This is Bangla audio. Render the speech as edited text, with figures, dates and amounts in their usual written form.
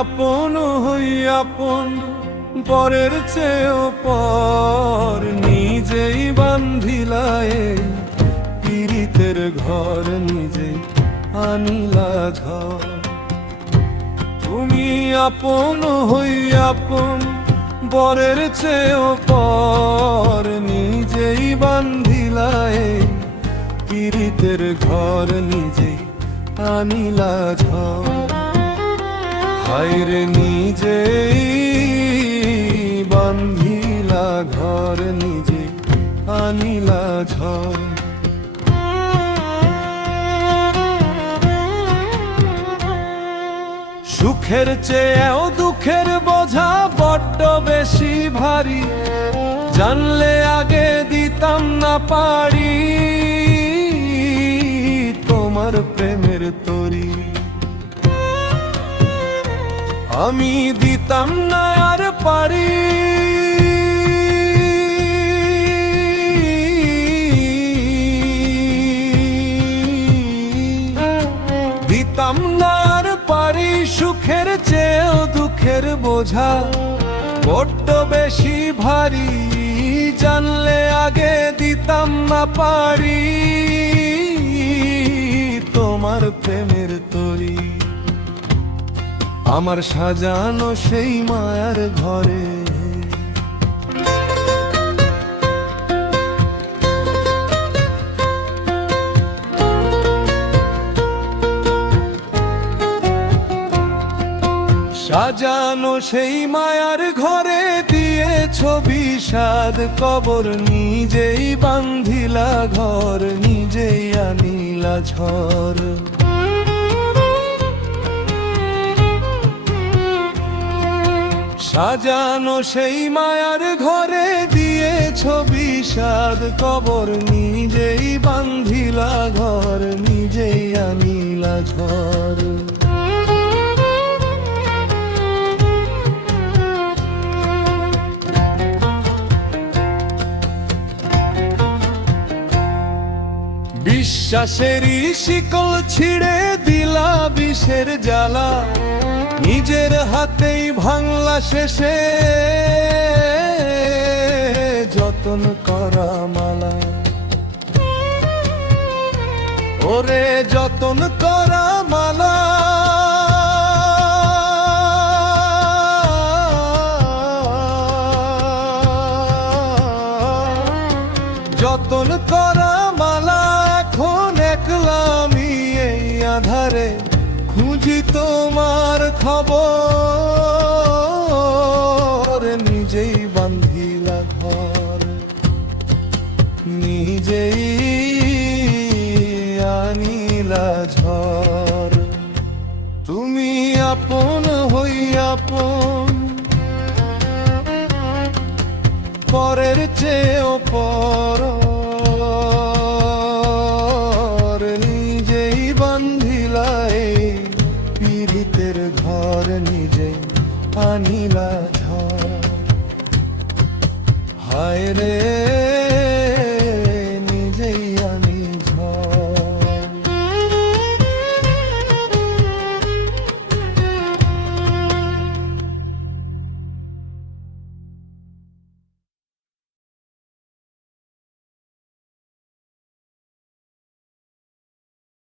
আপন হই আপন, পরের চেয়েও পর, নিজেই বান্ধিলায় পীড়িতের ঘর, নিজেই আনিলা ঝড়। তুমি আপন হই আপন, পরের চেয়েও পর, নিজেই বান্ধিলায় পীড়িতের ঘর, নিজেই আনিলা ঝড়। হায়রে নিজেই বান্ধিলা ঘর, নিজেই আনিলা ঝড়। সুখের চেয়েও দুঃখের বোঝা বড্ড বেশি ভারী, জানলে আগে দিতাম না পারি তোমার প্রেমের তরি। আমি দিতাম না আর পারি, দিতাম না আর পারি। সুখের চেয়েও দুঃখের বোঝা বড্ড বেশি ভারী, জানলে আগে দিতাম না পারি তোমার প্রেমের তরি। আমার সাজানো সেই মায়ার ঘরে সাজানো সেই মায়ার ঘরে দিয়েছ বিষাদ কবর, নিজেই বান্ধিলা ঘর, নিজেই আনিলা ঝড়। সাজানো সেই মায়ার ঘরে দিয়েছ বিষাদ কবর, নিজেই বান্ধিলা ঘর, নিজেই আনিলা ঝড়। বিশ্বাসেরই শিকল ছিঁড়ে দিলা বিষের জ্বালা, নিজের হাতেই ভাঙলা শেষে যতন করা মালা। ওরে যতন করা মালা, যতন করা মালা। এখন একলা আমি এই আধারে খুঁজি তোমার খবর, নিজেই বান্ধিলা ঘর, নিজেই আনিলা ঝড়। তুমি আপন হই আপন, পরের চেয়েও পর,